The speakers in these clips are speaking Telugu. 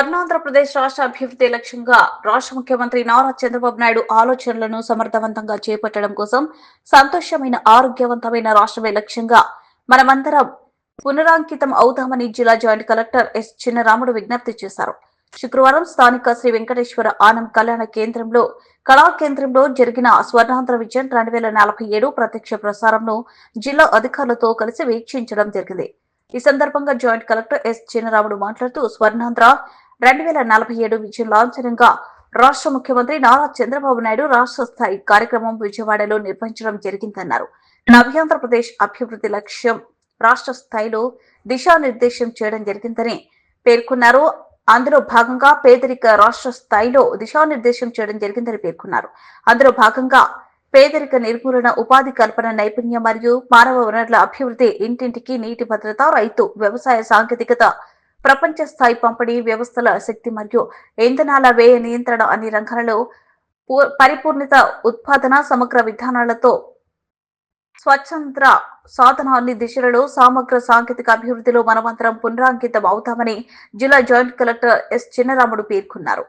స్వర్ణాంధ్రప్రదేశ్ రాష్ట్ర అభివృద్ధి లక్ష్యంగా రాష్ట్ర ముఖ్యమంత్రి నారా చంద్రబాబు నాయుడు ఆలోచనలను సమర్థవంతంగా చేపట్టడం కోసం సంతోషమైన ఆరోగ్యవంతమైన రాష్ట్రమే లక్ష్యంగా మనమందరం పునరాంకితం అవుతామని జిల్లా జాయింట్ కలెక్టర్ ఎస్ చిన్నరాముడు విజ్ఞప్తి చేశారు. శుక్రవారం స్థానిక శ్రీ వెంకటేశ్వర ఆనంద్ కళ్యాణ కేంద్రంలో కళా కేంద్రంలో జరిగిన స్వర్ణాంధ్ర విజన్ 2047 ప్రత్యక్ష ప్రసారంను జిల్లా అధికారులతో కలిసి వీక్షించడం జరిగింది. ఈ సందర్భంగా జాయింట్ కలెక్టర్ ఎస్ చిన్నరాముడు మాట్లాడుతూ స్వర్ణాంధ్ర 2047 విజన్ లాంఛనంగా రాష్ట్ర ముఖ్యమంత్రి నారా చంద్రబాబు నాయుడు రాష్ట్ర స్థాయి కార్యక్రమం విజయవాడలో నిర్వహించడం జరిగిందన్నారు. నవ్యాంధ్రప్రదేశ్ అభివృద్ధి లక్ష్యం రాష్ట్ర స్థాయిలో దిశానిర్దేశం చేయడం జరిగిందని పేర్కొన్నారు. అందులో భాగంగా పేదరిక రాష్ట్ర స్థాయిలో దిశానిర్దేశం చేయడం జరిగిందని పేర్కొన్నారు. అందులో భాగంగా పేదరిక నిర్మూలన, ఉపాధి కల్పన, నైపుణ్యం మరియు మానవ వనరుల అభివృద్ధి, ఇంటింటికి నీటి భద్రత, రైతు, వ్యవసాయ సాంకేతికత, ప్రపంచ స్థాయి పంపిణీ వ్యవస్థల శక్తి మరియు ఇంధనాల వ్యయ నియంత్రణ అన్ని రంగాలలో పరిపూర్ణత, ఉత్పాదన, సమగ్ర విధానాలతో స్వచ్ఛంద్ర సాధన అన్ని దిశలలో సమగ్ర సాంకేతిక అభివృద్ధిలో మనమంతరం పునరాంకితం అవుతామని జిల్లా జాయింట్ కలెక్టర్ ఎస్ చిన్నరాముడు పేర్కొన్నారు.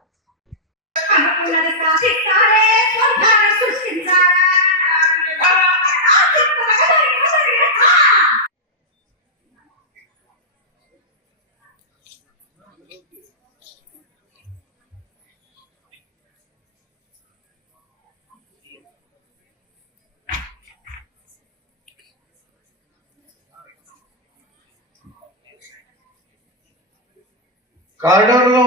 కారిడార్లో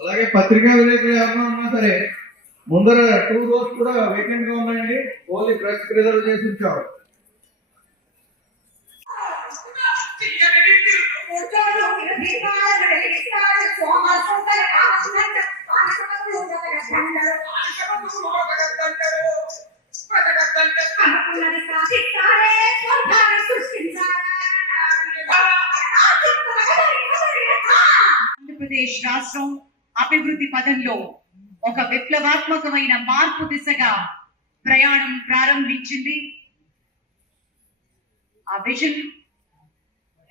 అలాగే పత్రికా విలేకరులు ఎవరైనా ఉన్నా సరే ముందర 2 rows కూడా వేకెంట్ గా ఉన్నాయండి. ఓన్లీ ప్రెస్ రిజర్వ్ చేసి ఉంచారు. ఆంధ్రప్రదేశ్ రాష్ట్రం అభివృద్ధి పదంలో ఒక విప్లవాత్మకమైన మార్పు దిశగా ప్రయాణం ప్రారంభించింది. ఆ విజన్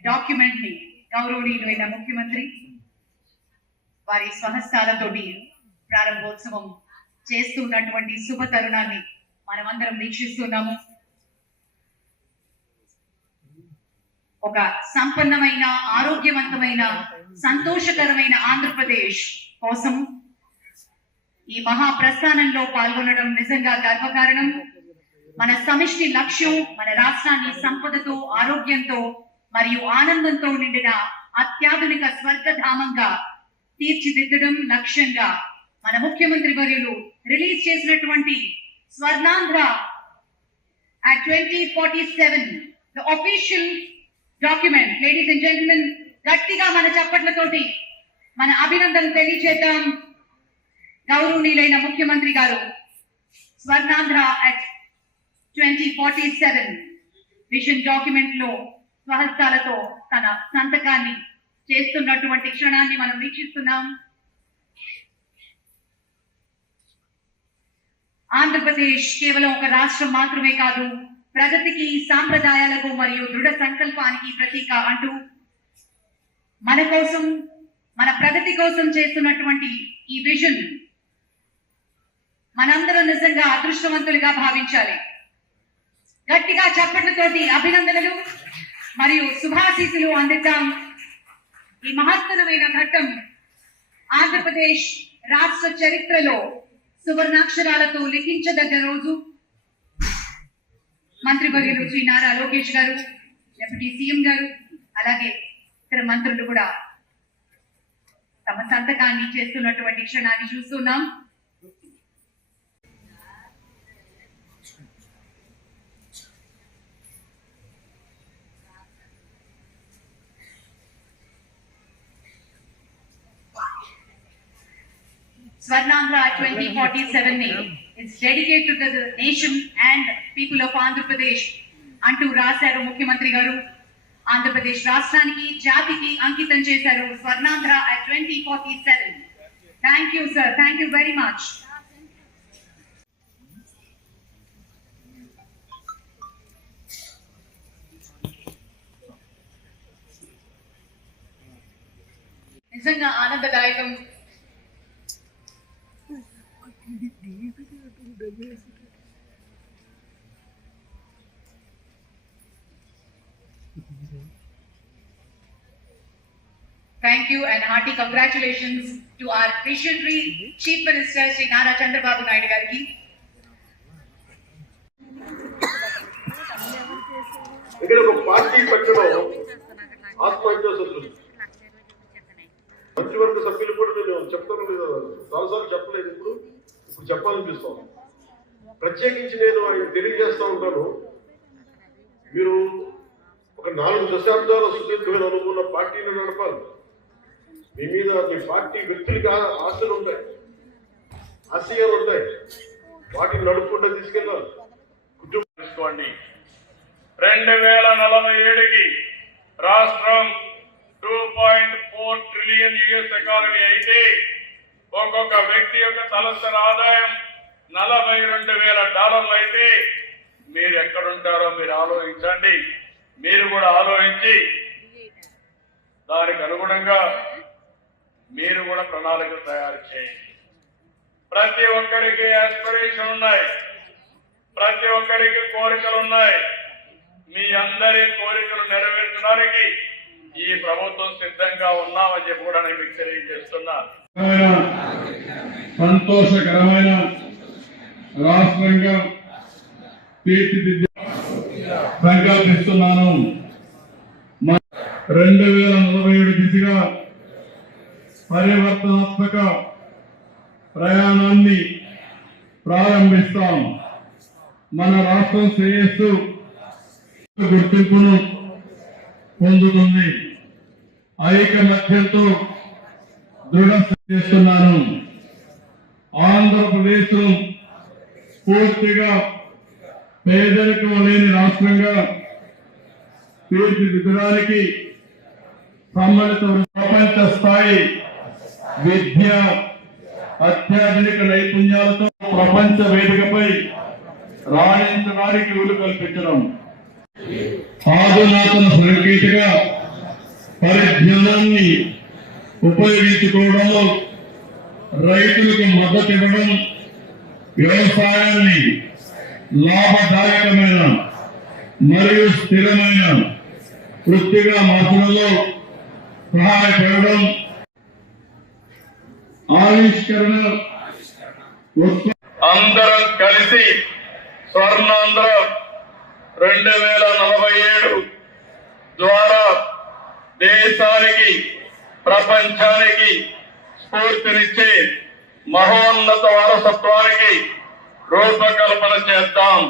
డాక్యుమెంట్ ని గౌరవనీయులైన ముఖ్యమంత్రి వారి స్వహస్తాలతోటి ప్రారంభోత్సవం చేస్తున్నటువంటి శుభ తరుణాన్ని మనమందరం వీక్షిస్తున్నాము. ఒక సంపన్నమైన, ఆరోగ్యవంతమైన, సంతోషకరమైన ఆంధ్రప్రదేశ్ కోసం ఈ మహా ప్రస్థానంలో పాల్గొనడం నిజంగా గర్వకారణం. మన సమిష్టి లక్ష్యం మన రాష్ట్రాన్ని సంపదతో, ఆరోగ్యంతో మరియు ఆనందంతో నిండిన అత్యాధునిక స్వర్గధామంగా తీర్చిదిద్దడం లక్ష్యంగా మన ముఖ్యమంత్రి వర్యులు రిలీజ్ చేసినటువంటి Swarnandhra at 2047 the official document. Ladies and gentlemen, గట్టిగా మన చప్పట్లతోటి మన అభినందనలు తెలియజేద్దాం. గౌరవనీయులైన ముఖ్యమంత్రి గారు స్వర్ణాంధ్ర at 2047 విజన్ డాక్యుమెంట్ లో స్వహస్తాలతో తన సంతకాన్ని చేస్తున్నటువంటి క్షణాన్ని మనం వీక్షిస్తున్నాం. ఆంధ్రప్రదేశ్ కేవలం ఒక రాష్ట్రం మాత్రమే కాదు, ప్రగతికి, సాంప్రదాయాలకు మరియు దృఢ సంకల్పానికి ప్రతీక అంటూ మన కోసం, మన ప్రగతి కోసం చేస్తున్నటువంటి ఈ విజన్ మనందరం నిజంగా అదృష్టవంతులుగా భావించాలి. గట్టిగా చప్పట్లతోటి అభినందనలు మరియు శుభాశీస్సులు అందిద్దాం. ఈ మహత్తరమైన ఘట్టం ఆంధ్రప్రదేశ్ రాష్ట్ర చరిత్రలో సువర్ణాక్షరాలతో లిఖించదగ్గ రోజు. మంత్రివర్యులు శ్రీ నారా లోకేష్ గారు, డిప్యూటీ సీఎం గారు, అలాగే ఇతర మంత్రులు కూడా తమ సంతకాన్ని చేస్తున్నటువంటి క్షణాన్ని చూస్తున్నాం. Swarnandhra 2047 is dedicated to the nation and people of Andhra Pradesh అంటూ రాశారు ముఖ్యమంత్రి గారు. ఆంధ్రప్రదేశ్ రాష్ట్రానికి, జాతికి అంకితం చేశారు Swarnandhra at 2047. Thank you sir, thank you very much. నిజంగా ఆనందదాయకం. Thank you and hearty congratulations to our visionary Chief Minister Shri Nara Chandrababu Naidu Gariki. ఇక్కడ ఒక పార్టీ పెట్టడం ఆత్మహత్యాసలు మంత్రివర్గ సభ్యులు కూడా నేను చెప్తాను లేదా చాలాసార్లు చెప్పలేదు, ఇప్పుడు చెప్పాలనిపిస్తాం. ప్రత్యేకించి నేను ఆయన తెలియజేస్తూ ఉంటాను, మీరు ఒక 4 దశాబ్దాల సుదీర్ఘమైన అనుకున్న పార్టీని నడపాలి. మీ మీద మీ పార్టీ వ్యక్తులకి ఆశలు ఉంటాయి, ఆశయాలు ఉంటాయి, వాటిని నడుపుకుంటూ తీసుకెళ్ళాలి. కుటుంబం 2047కి రాష్ట్రం 2.4 ట్రిలియన్ యుఎస్ ఎకానమీ అయితే ఒక్కొక్క వ్యక్తి యొక్క తలసరి ఆదాయం $42,000 అయితే మీరు ఎక్కడుంటారో మీరు ఆలోచించండి. మీరు కూడా ఆలోచించి దానికి అనుగుణంగా మీరు కూడా ప్రణాళిక తయారు చేయండి. ప్రతి ఒక్కరికి ఆస్పిరేషన్ ఉన్నాయి, ప్రతి ఒక్కరికి కోరికలు ఉన్నాయి. మీ అందరి కోరికలు నెరవేర్చడానికి ఈ ప్రభుత్వం సిద్ధంగా ఉన్నామని చెప్పి కూడా నేను మీకు తెలియజేస్తున్నా. సంతోషకరమైన రాష్ట్రంగా తీర్చిదిద్ద సంకల్పిస్తున్నాను. 2047 దిశగా పరివర్తనాత్మక ప్రయాణాన్ని ప్రారంభిస్తాం. మన రాష్ట్రం శ్రేయస్సు గుర్తింపును పొందుతుంది. ఐకమత్యంతో దృఢ చేస్తున్నాను. ఆంధ్రప్రదేశ్ పూర్తిగా పేదరికం లేని రాష్ట్రంగా తీర్చిదిద్దడానికి సమ్మిళిత ప్రపంచ స్థాయి విద్య, అత్యాధునిక నైపుణ్యాలతో ప్రపంచ వేదికపై రాణించడానికి వీలు కల్పించడం, ఆధునాతన సాంకేతిక పరిజ్ఞానాన్ని ఉపయోగించుకోవడంలో రైతులకు మద్దతు ఇవ్వడం, వ్యవసాయాన్ని లాభదాయకమైన మరియు స్థిరమైన వృత్తిగా మార్చడంలో సహాయపడడం, ఆవిష్కరణ అందరం కలిసి స్వర్ణాంధ్ర 2047 ద్వారా దేశానికి, ప్రపంచానికి స్ఫూర్తినిచ్చే మహోన్నత వారసత్వానికి రూపకల్పన చేద్దాం.